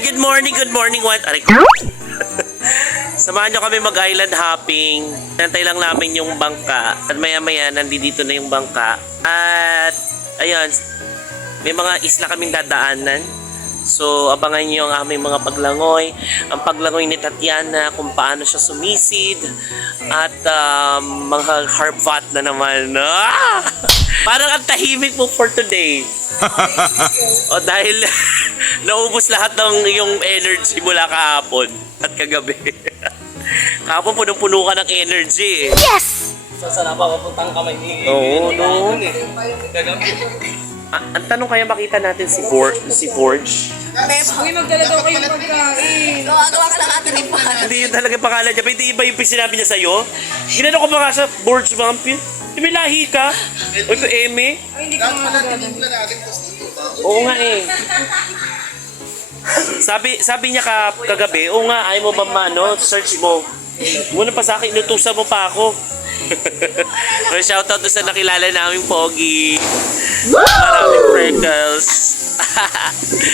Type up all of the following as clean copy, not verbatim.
Good morning, what? Aray ko. Samahan nyo kami mag-island hopping. Nantay lang namin yung bangka. At maya-maya, nandito na yung bangka. At, ayun, may mga isla kaming dadaanan. So, abangan nyo ang aming mga paglangoy. Ang paglangoy ni Tatiana, kung paano siya sumisid. At, mga harbat na naman. Ah! Parang ang tahimik mo for today. O dahil naubos lahat ng yung energy mula kahapon at kagabi. Kahapon punong-puno ka ng energy eh. Yes! Sana pa papuntang kamay ni... Oo, no. Ang tanong kaya makita natin si Forge? Uy, magdala daw kayo pagkain. Gawa ka lang atin yung pangalan. Hindi yun talaga pangalan niya. Hindi iba yung sinabi niya sa'yo. Ginano ko pa nga sa Forge Vampin. May lahi ka? Uy, ko Eme? Ay, hindi ko magdala. Oo nga eh. Sabi niya kagabi, oo nga, ayaw mo ba search mo. Muna pa sa akin, inutusan mo pa ako. Pero shoutout doon sa nakilala naming Pogi. Maraming freckles.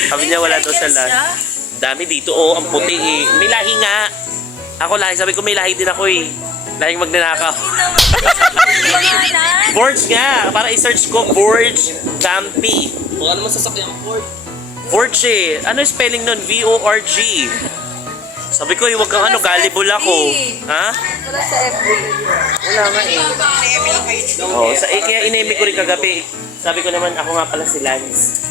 Sabi niya wala daw sa lahi. Dami dito, ang puti eh. May lahi nga. Ako lahi, sabi ko may lahi din ako eh. Lahing magnanakaw. Forge nga, para i-search ko, Forge Vampy. Baka naman sasakyan Ford. Forge eh. Ano yung spelling nun? V-O-R-G. Sabi ko, huwag kang gullible ako. Ha? Wala sa FB. Wala nga eh. Oh, kaya inemi ko rin kagabi. Sabi ko naman, ako nga pala si Lance.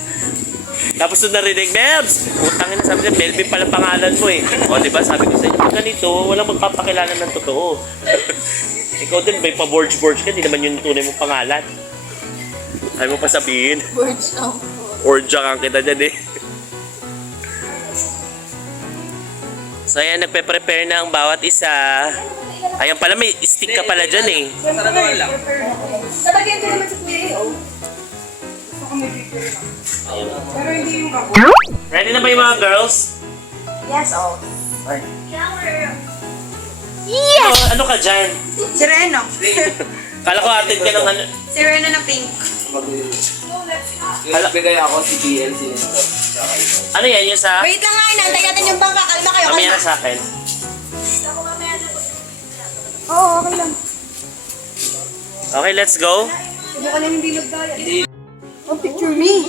Tapos doon narinig, Melbs! Utangin na, sabi niya, Melvin pala pangalan mo eh. O, diba, sabi ko sa inyo, pag ganito, walang magpapakilala ng totoo. Ikaw din, may pa-Borge ka, di naman yung tunay mong pangalan. Ayaw mo pa sabihin. Words lang. Orja kang kita dyan eh. So ayan, nagpe-prepare na ang bawat isa. Ayan pala, may stick ka pala dyan eh. Saraduan lang. Sabagyan ko naman sa kuya oh. Pero hindi yung ako. Ready na ba yung mga girls? Yes, oh. Yes! Ano ka dyan? Sireno. Kala ko atin ka ng ano. Sireno na pink. Bigay ako si BL, si Nestor. Ano yan yung sa? Wait lang nga, inantay natin yung bangka. Kalma kayo, Mamaya kalma. na sa akin. Oo, okay lang. Okay, let's go. Subukan na hindi magdaya. Oh, picture me.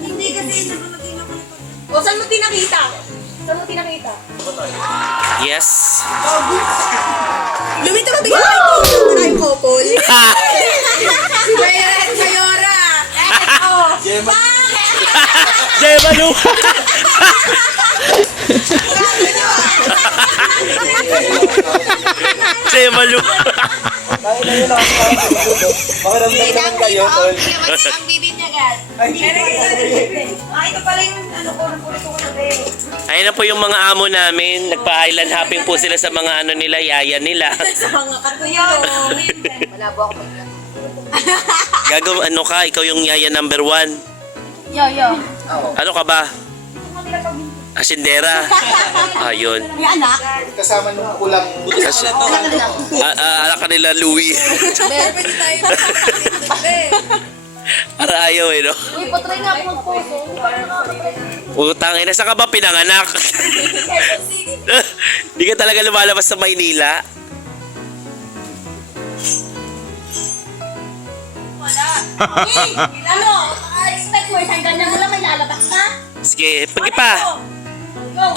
Hindi kasi o, saan mo tinakita? Saan mo tinakita? Yes. Lumito mabigyan kayo. Maraming couple. Si Mayora at Mayora. Oh. Gemma. Gemma Lu! Gemma Lu! Makiramdam naman kayo, tol. Ang bibig niya, Gad. Ito pala yung ulit ko na eh. Ayun na po yung mga amo namin. Nagpa-island hopping po sila sa mga nila, yaya nila. Sa mga katuyo. Malabo ako Gagawin ka, ikaw yung yaya number 1. Yo. Ano ka ba? Asindera. Ayun. May anak? Kasama nung kulang. Ala ka nila, Louie. Pwede tayo Para ayaw eh, no? Uy, patry nga ako mag-poso. Utangin na, saan ka ba pinanganak? Di ka talaga lumalabas sa Maynila? Wala. Ano? Expect mo, isang ganyan mo lang may lalabas ka? Sige, pagi pa. Go.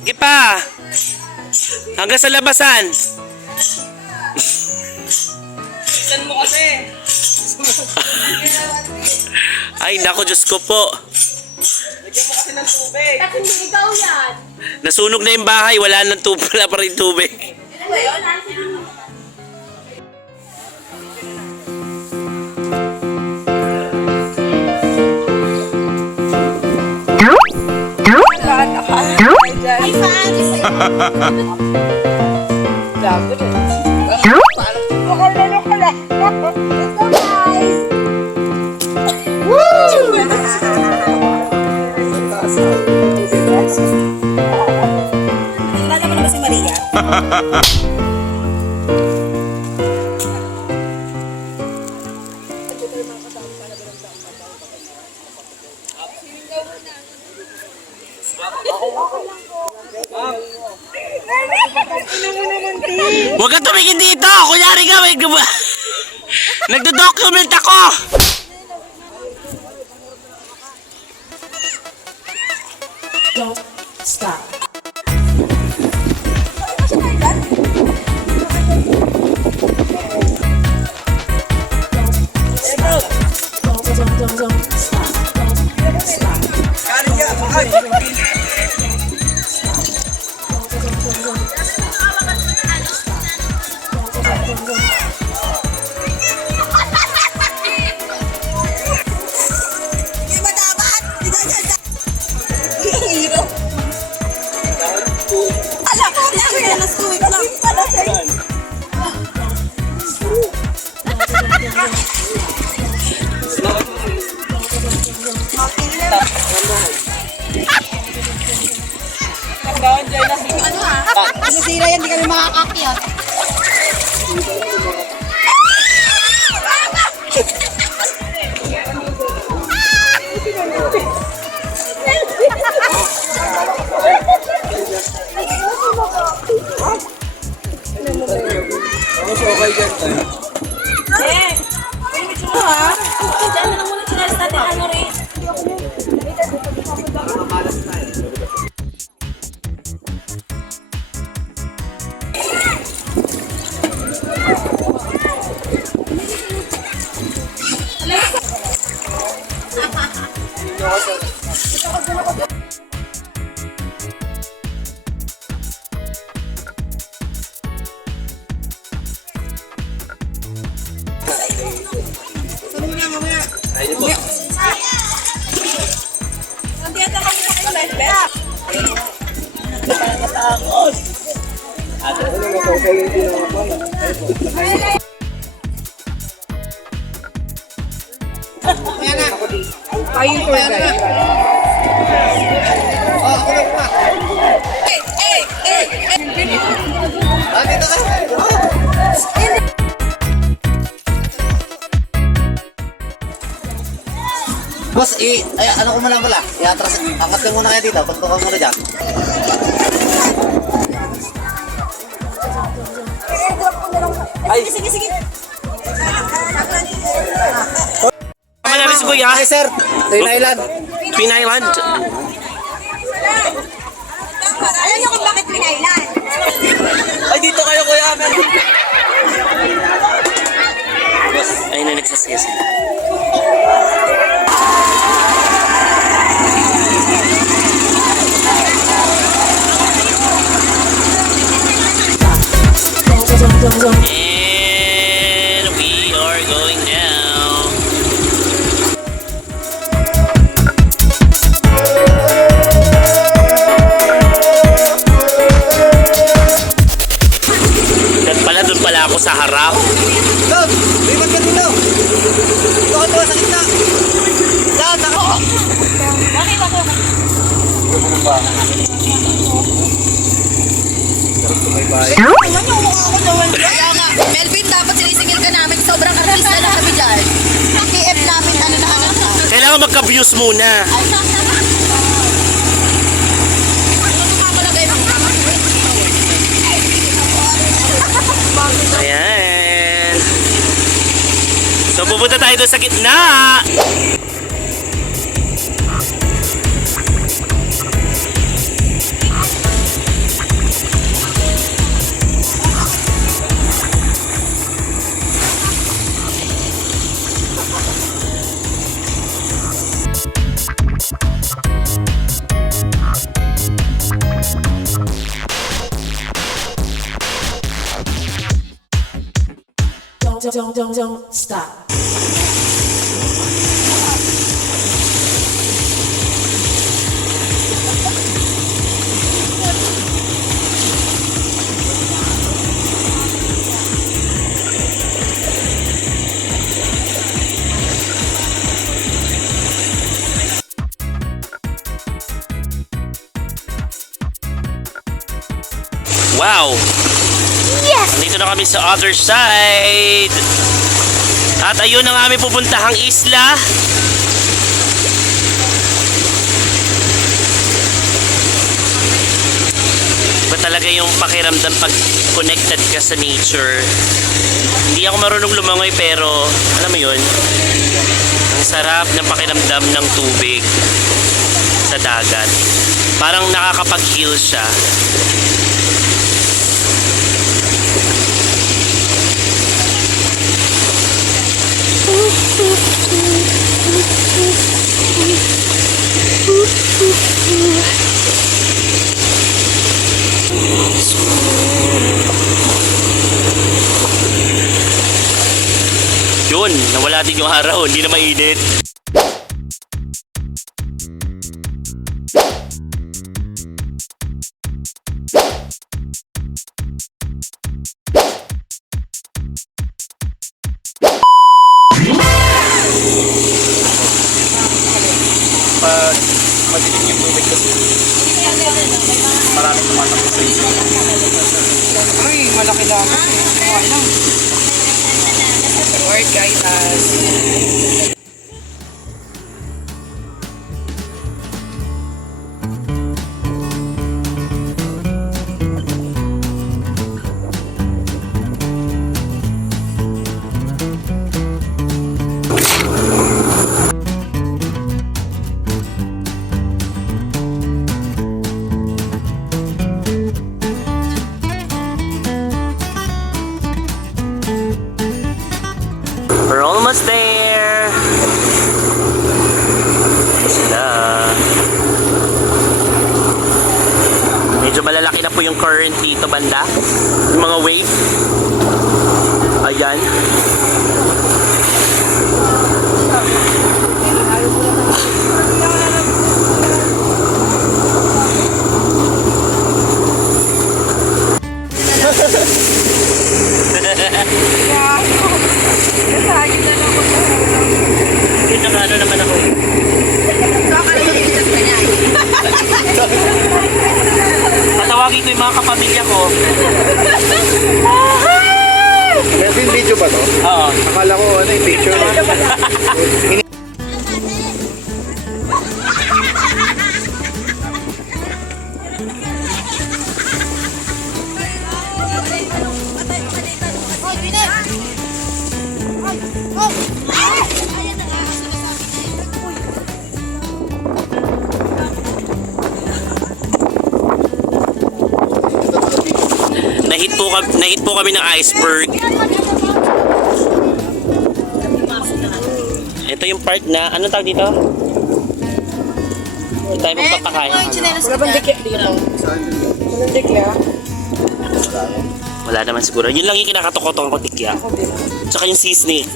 Pagi pa. Hanggang sa labasan. Isan mo kasi. Ay, nako, Diyos ko po. Lagyan mo kasi ng tubig. Kasi hindi ikaw yan. Nasunog na yung bahay, wala pa rin tubig. Ano ba yun? Hi, fans! Let's go, guys! Woo! Nalala mo na ba si Maria? kuya, may gaba. Nagdo-document ako. Don't stop. Don't stop. Don't stop. Hindi ba dapat? Hihiro. Alam ko na kaya nasuwi ko lang pala sa'yo. Ano ha? Nasira yan, di kami makakakyat. Okay dyan tayo. Diyan na lang muna chinalis natin, ano rin. Ayun po. Ayun ko yan. Dito ka. Boss, ano ko muna pala? I-atras, angat ka muna kayo dito. Punto ka muna dyan. Sige, sige. Tama namin si kuya. Hi sir, Twin Island. Twin Island. Alam niyo kung bakit Twin Island? Ay, dito kayo kuya. Ayun na nagsasaya sila. And we are going now. Doon pala ako sa harap. Love, lipat ka dito. Dito ka sa gitna. Yan, ako. Bakit ako? Naman yung mukha ko naman. Kaya nga, Melvin, dapat sinisingil ka namin. Sobrang artista lang kami dyan. TF namin, ano na ano na. Kailangan magka-views muna. Ayan. So pupunta tayo doon sa gitna. Don't stop. Wow! Yes! Nandito na kami sa other side. At ayun ang aming pupuntahang isla. Ba't talaga yung pakiramdam pag connected ka sa nature. Hindi ako marunong lumangoy pero alam mo yun, ang sarap ng pakiramdam ng tubig sa dagat. Parang nakakapag-heal siya. Yun, nawala din yung araw, hindi na mainit. Pag madilim yung tubig kasi maraming tumatakbo sa isip. Ay, malaki dapat. Alright guys, We're almost there. Sila. Medyo malalaki na po yung current dito banda. Yung mga wave. Ayan. Dito na ano naman ako. So, akala mo dinitas ka niya. Tatawagin ko yung mga kapamilya ko. Melvin, video ba to? Oo. Akala ko ano yung picture. Nahit po kami ng iceberg. Ito yung part na, anong tawag dito? Ito tayo magpapakain. wala bang dikya dito? Walang dikya? Wala naman siguro. Yun lang yung kinakatokotong ko tikya. Tsaka yung sea snake.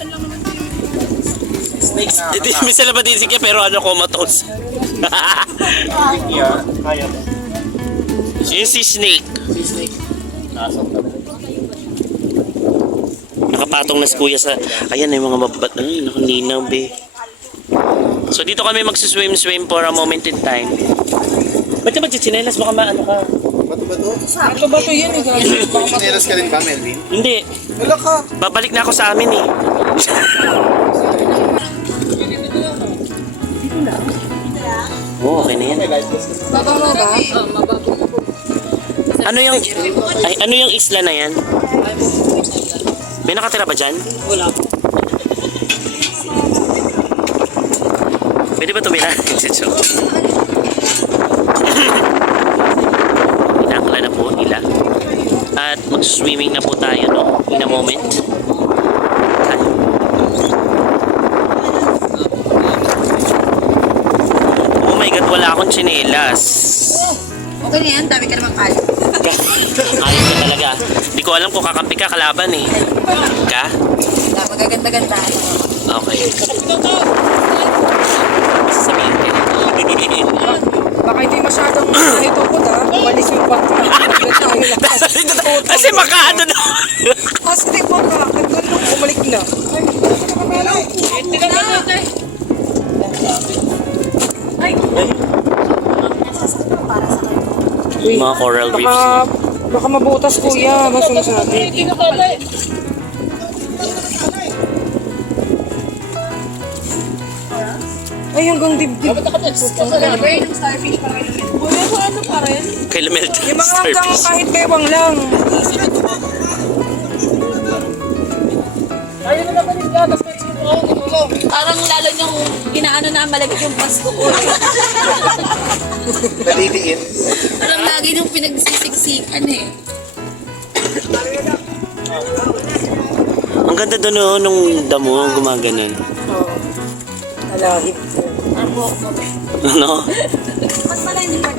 Snakes. Misa na ba din sikya pero ano comatose. Kaya mo. Yung sea snake. Nakapatong na si kuya sa... Ayan yung mga mabat. Ay, nakalinaw be. So dito kami magsiswim-swim for a moment in time. Ba't ka magsitsinelas? Baka maano ka? Bato-bato yan eh. Sinelas ka rin ba, Melvin? Hindi. Wala ka. Babalik na ako sa amin eh. Oo, okay na yan. Babaw ba? Ano yung isla na yan? May nakatira ba dyan? Wala. Pwede ba tumira? Inakla na po nila. At mag-swimming na po tayo, no? In a moment. Ay. Oh my God, wala akong tsinelas. Okay na yan, dami ka naman kalit. Ayos na talaga. Hindi ko alam kung kakampi ka, kalaban eh. Ka? Magaganda-ganda. Okay. Sasabihin ko. Baka hindi masyadong ito po na. Umalis yung bangka. Kasi makaano na. Kasi di po ka. Nagdun umalik na. Mga coral reefs. Baka mabutas kuya. Masunas natin. Ay, hanggang dibdib. Burn ng starfish pa rin. Ano pa rin? Kay Lamel Yung mga hanggang Starfish. kahit kaywang lang. Parang lalo niyong ginaano na malagit yung Pasko ko. Naliliin. Parang lagi niyong pinagsisiksikan eh. Ang ganda doon oh, nung damo, gumaganon. Alahit. Ano? Mas pala hindi pa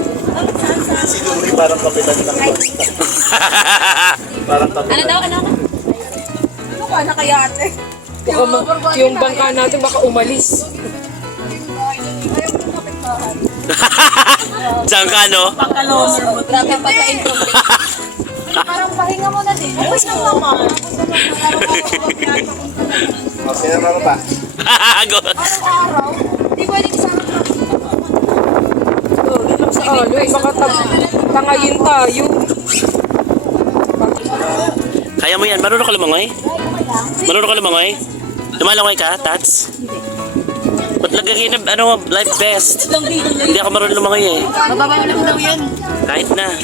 Siguro parang kapitan ng basta. Parang kapitan. Ano daw? Ano ka na kaya ate? Yung bangka natin baka umalis. Diyan ka, no? Grabe ang pagka-introvert. Parang pahinga mo na din. Tapos lang naman. O, sinama mo pa. Araw-araw. Di pwedeng isang Sa ano, baka tangayin tayo. Kaya mo yan. Marunong ka lumangoy? Marunong ka lumangoy? Lumalangoy ka, Tats? Ba't lagay na, life vest? Hindi ako marunong lumangoy eh. mababa lang daw yun. Kahit na.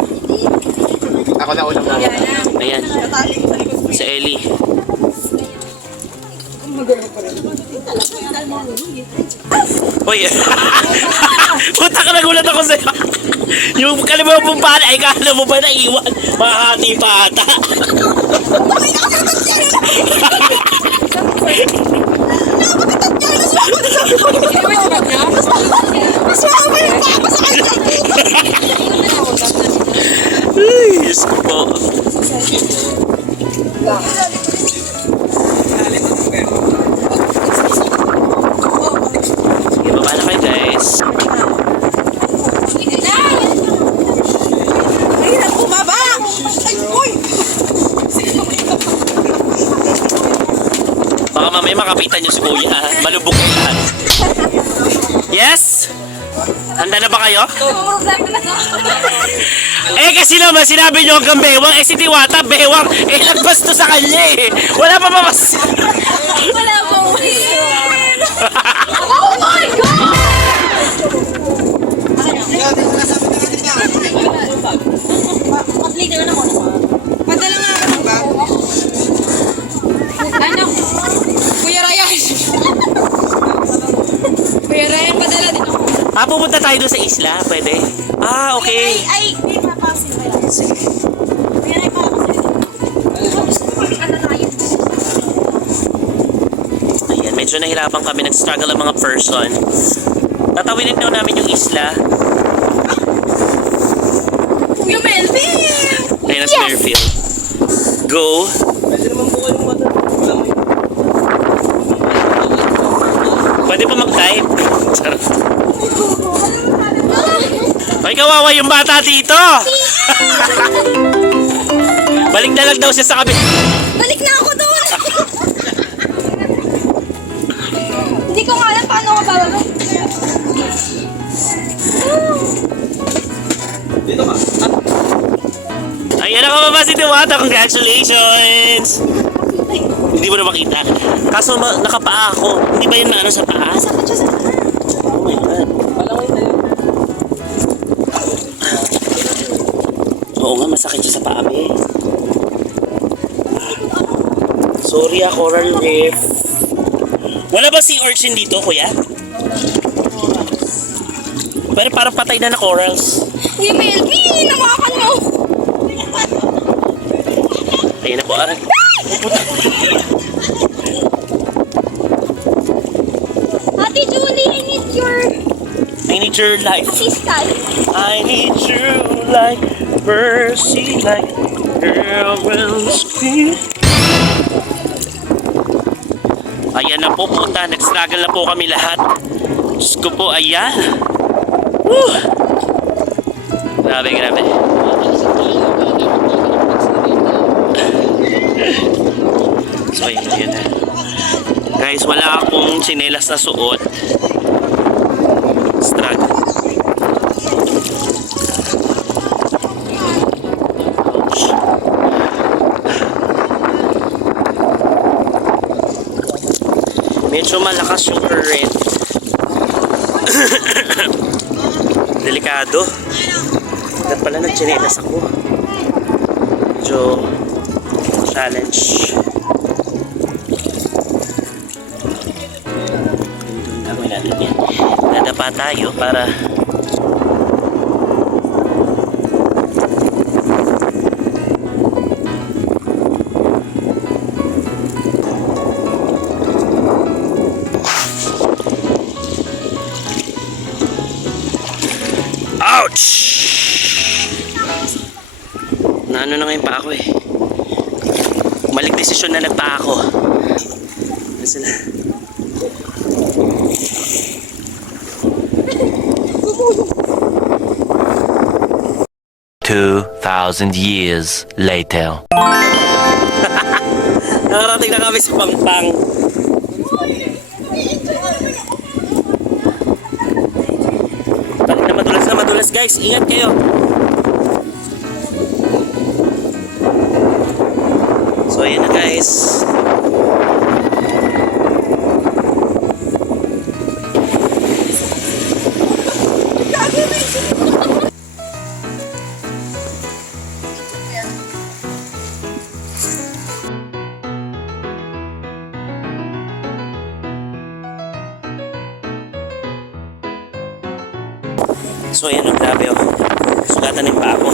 Ako na unang mama. Ayan. Sa Ellie. Uy! Puta ka, nagulat ako sa'yo. Yung kalimutan mong pala, ay kala mo ba naiwan? Mahati pa ata. Ay, Diyos ko po. Sige, baba na kayo guys. Mahirap bumaba! Ay, uy! Baka mamaya makapitan nyo si Kuya. Malubog yan. Yes? Handa na ba kayo? Eh kasi naman sinabi nyo hanggang bewang. Eh si Diwata bewang. Eh lagpas to sa kanya eh. Wala pa mamas. Wala po. Oh my God! Complete na ako. Padala nga ako ng bag. Ano? Kuya Ryan. Kuya Ryan, padala din ako. Pupunta tayo doon sa isla. Pwede? Okay. Ay, hindi mapasin ba yan? Sige. Kuya Ryan, mapasin. Ano tayo? Ayan, medyo nahirapan kami. Nag-struggle ang mga person. Tatawinin daw namin yung isla. Kuya Melvin! Ayun na Spearfield. Go. Pwede pa mag-type. Charot. Ay, kawawa yung bata dito! Balik na lang daw siya sa kabila. Balik na ako doon! Hindi ko nga alam paano ako bababa. Ayan na kababa si Diwata. Congratulations! Hindi mo na makita. Kaso nakapaa ako. Hindi ba yun na sa paa? Sakit siya sa Oh my God. Oo nga, masakit siya sa paa, be. Sorry Coral Reef. Wala ba si urchin dito, kuya? Pero parang patay na corals. Kuya Melvin! Namakan mo! Ayun na po. Ate Julie, I need your I need your life. assistance. I need you like mercy, like girl will scream. Ayan na po, puta. Nag-struggle na po kami lahat. Diyos ko po, ayan. Woo! Grabe, grabe. So, yun na. Guys, wala akong tsinelas na suot. Struggle. Medyo malakas yung current. Delikado. Dapat pala nagchinelas ako. Medyo challenge. Gagawin natin yan. Nadapa tayo para ouch! Naano na ngayon pa ako eh. Malik desisyon na nagpa ako. Ano sila? 2,000 years later. Nakarating na kami sa Pangpang. Balik na madulas guys. Ingat kayo. So ayan na guys. So ayan ang grabe oh. Sugatan ng pa ako.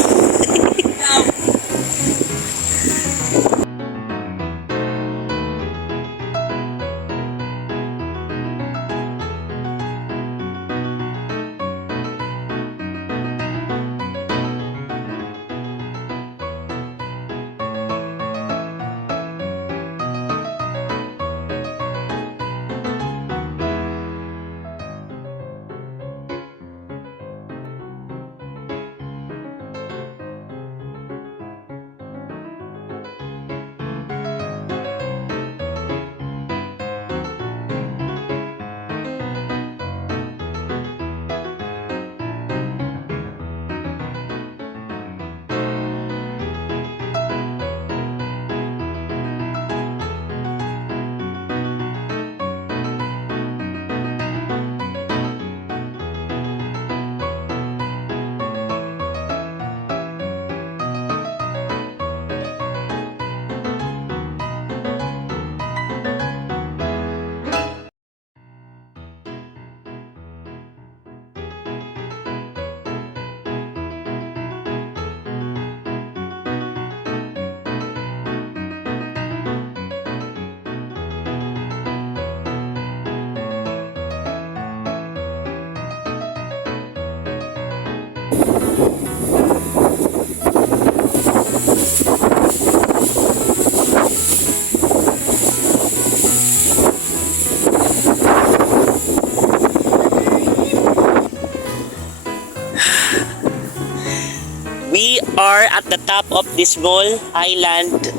We are at the top of this small island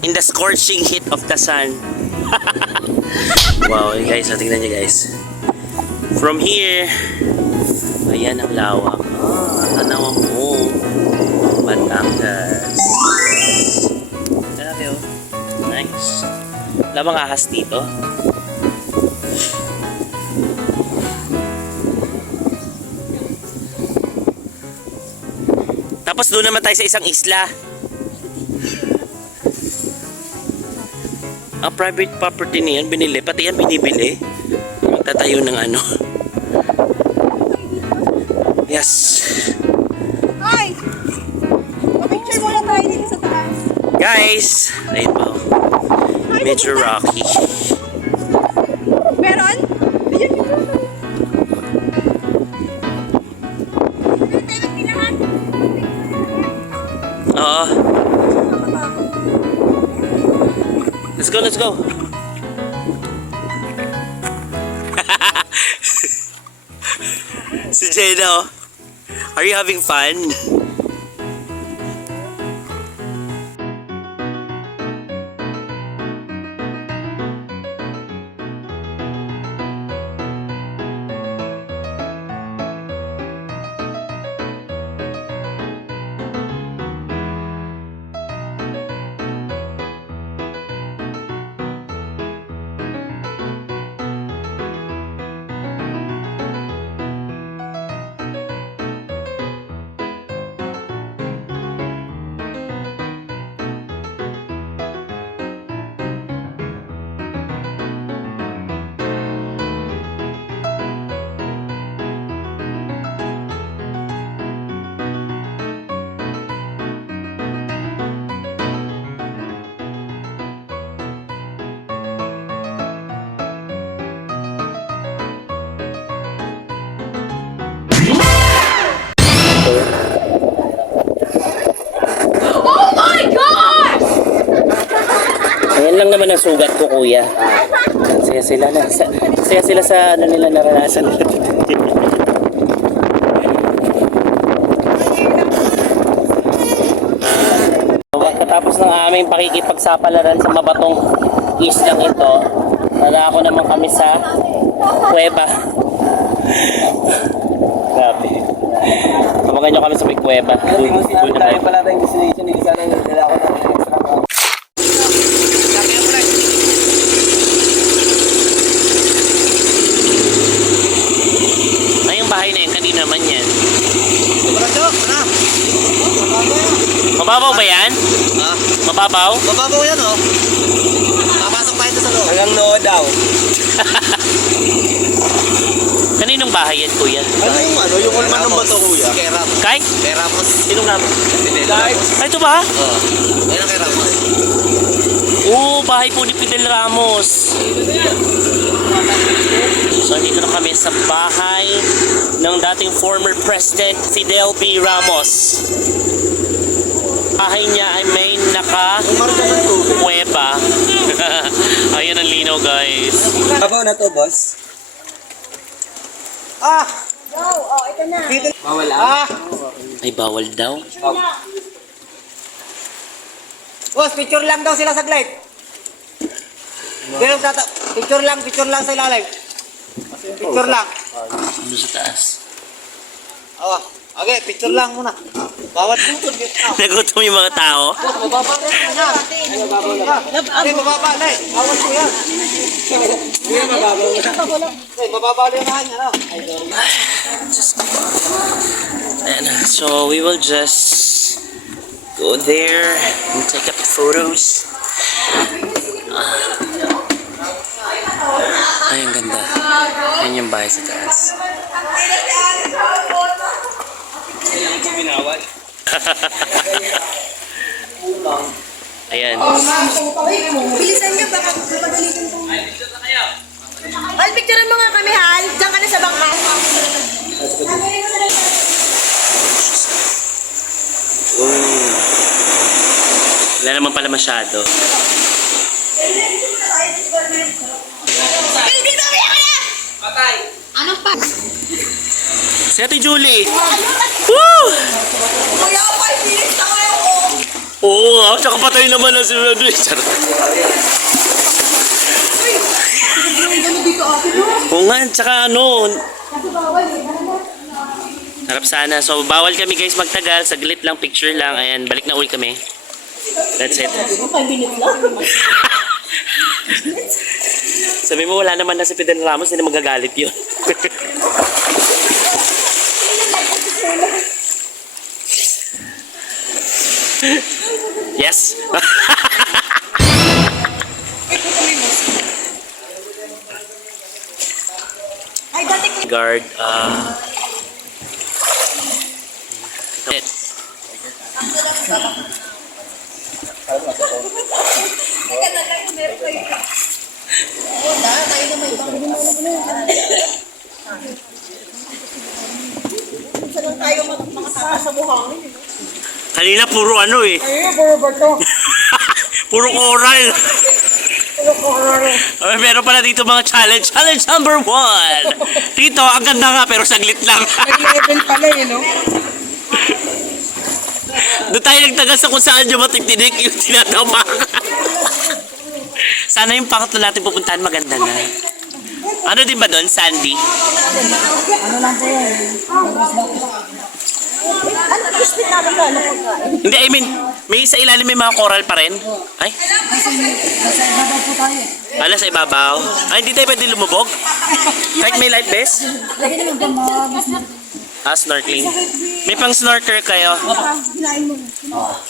in the scorching heat of the sun. Wow, guys, tingnan nyo guys. From here, ayan ang lawak. Tanawan mo. Batangas. Grabe oh. Nice. Wala mga ahas dito. Tapos doon naman tayo sa isang isla. Ang private property niyan binili, pati yan binibili. Magtatayo ng ano. Yes. Ay! Pa-picture muna tayo dito sa taas. Guys, ayun po. Medyo rocky. Meron? Ayun yun. Oo. Let's go, let's go. Si Jenna, oh. Are you having fun? lang naman ang sugat ko, kuya. Saya sila na. Saya sila sa ano nila naranasan nila. Pagkatapos ng aming pakikipagsapalaran sa mabatong islang ito, nadako naman kami sa kuweba. Grabe. Kamagan nyo kami sa may kuweba. Sinabi tayo pala tayong destination. Hindi sana yung nila ako ng extra pa. Ay, yung bahay na yun, kanina naman yan. Mababaw ba yan? Ha? Mababaw? Mababaw yan oh. Papasok pa ito sa loob. Hanggang noo daw. Kaninong bahay yan, kuya? Ano yung ulman ng bato kuya? Kay Ramos. Kay? Kay Ramos. Sinong Ramos? Kay? Ay, ito ba? Oo. Ayun ang kay Ramos. Oo, bahay po ni Fidel Ramos. So, dito na kami sa bahay ng dating former President Fidel B. Ramos. Bahay niya ay may naka-kuweba. Ayun ang linaw, guys. Mababaw na to, boss. Go! Oh, ito na. Bawal ah. Ay, bawal daw. Boss, picture lang daw sila saglit. Pero picture lang sa ilalim. Picture lang. Ano sa taas? Oh, okay, picture lang muna. Bawal putol yun. Nagutom yung mga tao. Mababa na yan. Hindi, mababa na eh. Bawal po yan. Hindi, mababa na. Mababa na yan. Ano? Ayan na. So, we will just go there and take up photos. Ay, ang ganda. Yan yung bahay sa taas. Ayan. Bilisan niyo, baka mapagalitin ko. Hal, picturean mo nga kami, Hal. Diyan ka na sa bangka. Wala naman pala masyado. Dito, umiyak ka na! Patay! Ano pa? Si Ate Julie! Woo! Kuya, 5 minutes na kayo ko. Oo nga, tsaka patay naman ang sinunod. Charot. Oo nga, tsaka ano. Harap sana. So, bawal kami guys magtagal. Saglit lang, picture lang. Ayan, balik na uwi kami. That's it. 5 minutes lang. Sabi mo, wala naman na si Fidel Ramos, hindi na magagalit yun. Yes. Ay, dati ko. Guard, Wala, tayo na may ibang Saan lang tayo makatakas sa buhangin? kanina puro ano eh. Ay, puro bato. Puro coral. Puro coral. Ay, meron pala dito mga challenge. Challenge number 1. Dito, ang ganda nga pero saglit lang. Level pala eh, no? Doon tayo nagtagal sa kung saan yung matigtinik yung tinatamak. Sana yung pangatlo natin pupuntahan maganda na. Ano din ba doon? Sandy? Ano, gusto natin ba? Ano pagkain? Hindi, I mean, may sa ilalim may mga coral pa rin. Ay? Sa ibabaw. Ay, hindi tayo pwede lumubog? Kahit may life vest? Ah, snorkeling. May pang snorker kayo.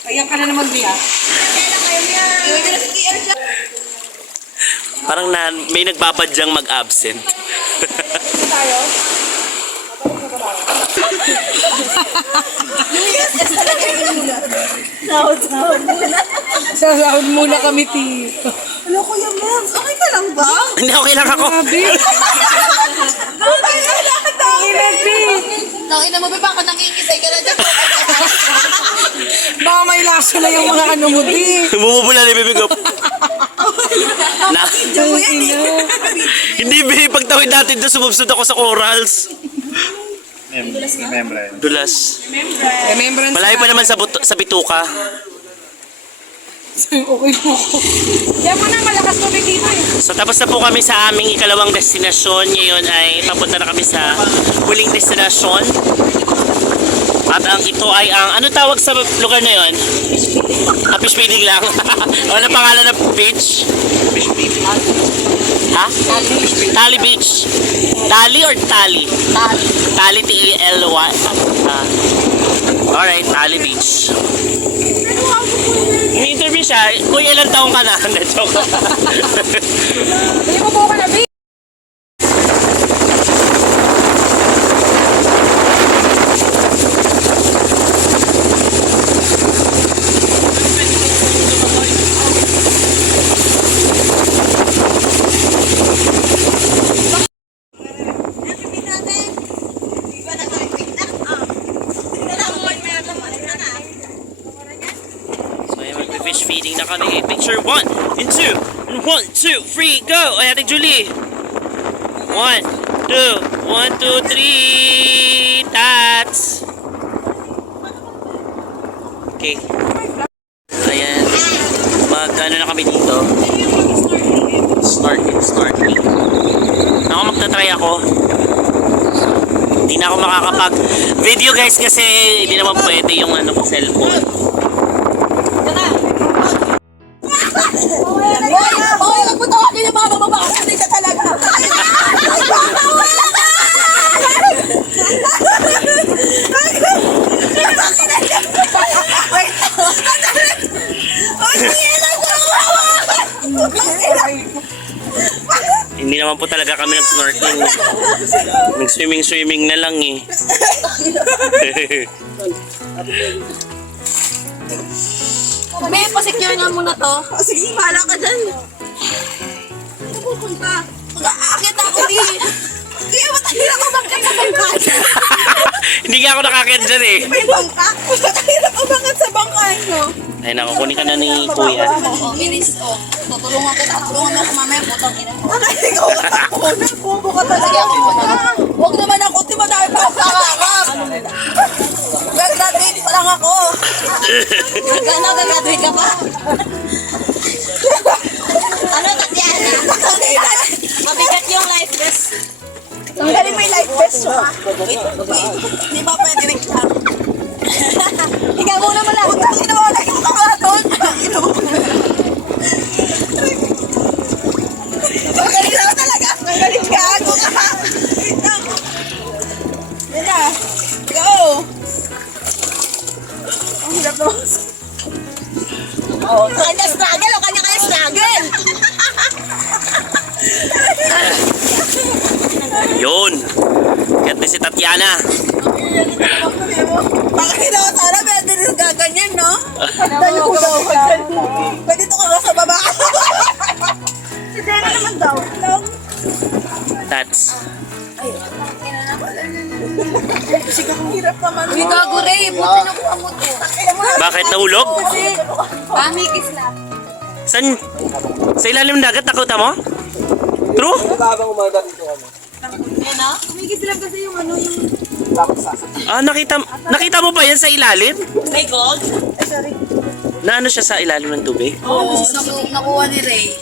Kaya ka na naman, Bia. Parang may nagbabadyang mag-absent. Sasahod muna kami, Ti. Ano, Kuya Mems? Okay ka lang ba? Hindi, okay lang ako. Grabe. Okay lang lang tayo. Ti. Nakita mo ba baka nakikisay ka na dyan? Baka may lasa na yung mga ano mo, Ti. Bumubula na yung bibig ko. Na, hindi ba pagtawid natin doon sumubsod ako sa corals. Remember. Dulas. Remembrance. Malayo pa naman sa bituka. Okay po. Kaya mo na malakas tubig dito eh. So tapos na po kami sa aming ikalawang destinasyon. Ngayon ay papunta na kami sa huling destinasyon. At ang ito ay ang, ano tawag sa lugar na yon? Fish feeding lang. Ano pangalan ng beach? Fish feeding. Ha? Tali Beach. Tali or Tali? Tali. Tali, T-A-L-Y. Alright, Tali Beach. Ini-interview siya, kuya ilang taong ka na? Joke. Hindi mo po ka na, babe. So ayun, mag-fish feeding na kami. Picture 1 and 2. And 1, 2, 3, go! Ay, Ate Julie. 1, 2, 1, 2, 3. Tats! Okay. Ayan. Mag-ano na kami dito. Snorkeling. Ako magta-try ako. Hindi na ako makakapag-video guys kasi hindi naman pwede yung ano ko cellphone. Hoy, wag mo tawagin yung mga bababa kasi hindi ka talaga. Hindi naman po talaga kami nag-snorkeling. Nag-swimming na lang eh. May pa-secure nga muna to. Sige, bahala ka dyan. Ano pupunta? Mag-aakit ako din. Hindi, matahira ko bakit sa bangka. Hindi nga ako nakakit dyan eh. May bangka? Matahira ko bakit sa bangka nyo? Ay, nakukunin ka na ni Kuya. Oo, Iris, tutulungan kita. Tulungan mo ako mamaya, putang ina. Bakit ikaw nakakunan? Kubo ka talaga. Sige, ako pupunta. Huwag naman ako, di ba dahil pa ako kakakap? Gagraduate pa lang ako. Gagraduate ka pa? Ano, Tatiana? Mabigat yung life vest. Ang galing may life vest mo. Wait, di ba pwede rin ka? Ikaw muna mo lang. Putang ina mo, nakikita ka doon. Magaling lang talaga. Magaling ka. Ako ka. Wait lang. Yan na. Go. Ang hirap mo. Oh, kanya struggle o kanya struggle. Yun. Kaya si Tatiana. Bakit ako sana pwede rin gaganyan, no? Dali ko daw. Pwede ito ka sa baba. Si Dena naman daw. Tats. Ang hirap naman. Uy, gago rin. Buti nakuha mo to. Bakit nahulog? Pamikis na. San? Sa ilalim ng dagat nakita mo? True? Habang umaga dito ano. Yan, no? Pamikis lang kasi yung ano, yung... Ah, nakita mo ba yan sa ilalim? May gold? Na ano siya sa ilalim ng tubig? Oo, nakuha ni Ray.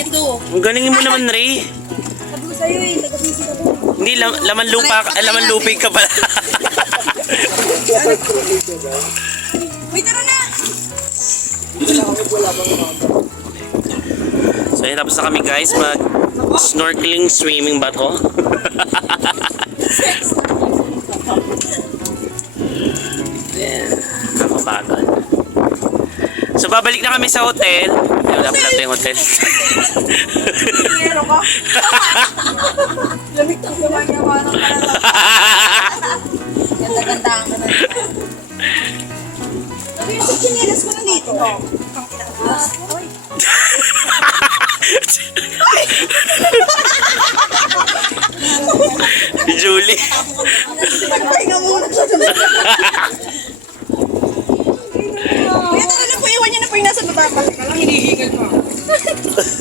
Ito. Ang galing mo naman, Ray. Sabi ko sa'yo eh, taga-busy ka doon. Hindi, laman lupig ka pala. Uy, tara na! So, yun, tapos na kami guys, mag-snorkeling, swimming ba to? Yeah, nakapagod. So, babalik na kami sa hotel. Ay, wala pala tayong hotel. Pero ka. Lamig ang gumagawa ng pala. Ganda-ganda ang ganda. Sabi yung chinelas ko na dito. Julie. Pahinga muna siya. Kuya, tara na po. Iwan niyo na po yung nasa baba. Alam, hinihingal pa.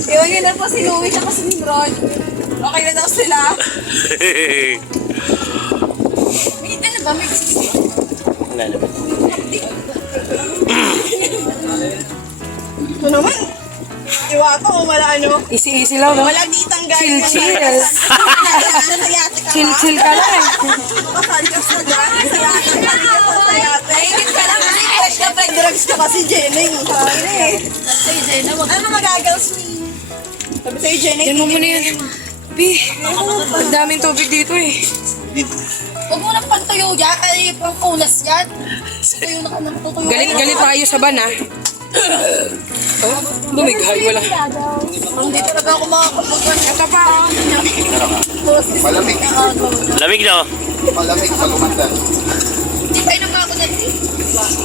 Iwan nyo na po si Louie at si Ron. Okay na daw sila. May ano ba? May gusto siya? Wala naman. Ito naman. Iwato ko wala ano. Easy-easy lang, no? Wala ditang guys. Chill. Chill ka lang. Kasali ka sa dyan. Nainit ka lang. Fresh na fresh drugs ka kasi, Jenny. Sabi Jenny, ano magagals me? Sabi sa'yo, Jenny. Yan mo muna yan. Pi, ang daming tubig dito eh. Huwag mo nang pantuyo yan. Kaya yung pangkulas yan. Tuyo na ka nang tutuyo. Galit tayo sa ban, ha? Bumigay, wala. Hindi talaga ako makakapagpan. Ito pa, oh. Malamig. Lamig no? Malamig pag umandan. Hindi kayo naman ako na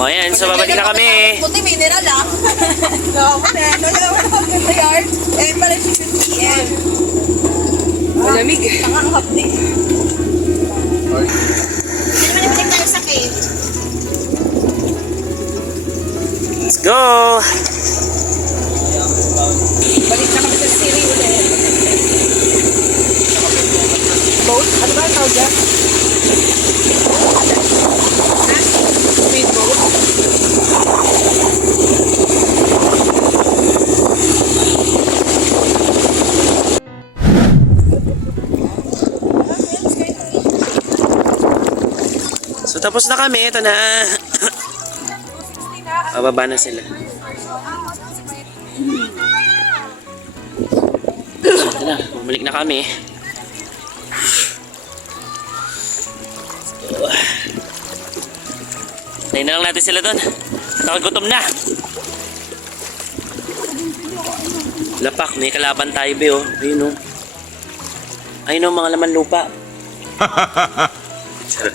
O yan, so babalik na kami. Puti mineral ah. Ako na. Ano naman ako sa yard? Eh, pala si 50 PM. Malamig. Ang hapdi. Hindi naman yung tayo sa cave. Let's go! Balik na kami sa Siri ulit. Boat? Ano ba ang tawag dyan? Speedboat? So tapos na kami, ito na. Pababa na sila. Ito na, bumalik na kami. So, tayo na lang natin sila doon. Takot gutom na. Lapak, may kalaban tayo be oh. Ayun oh. Ayun oh, mga laman lupa. Charot.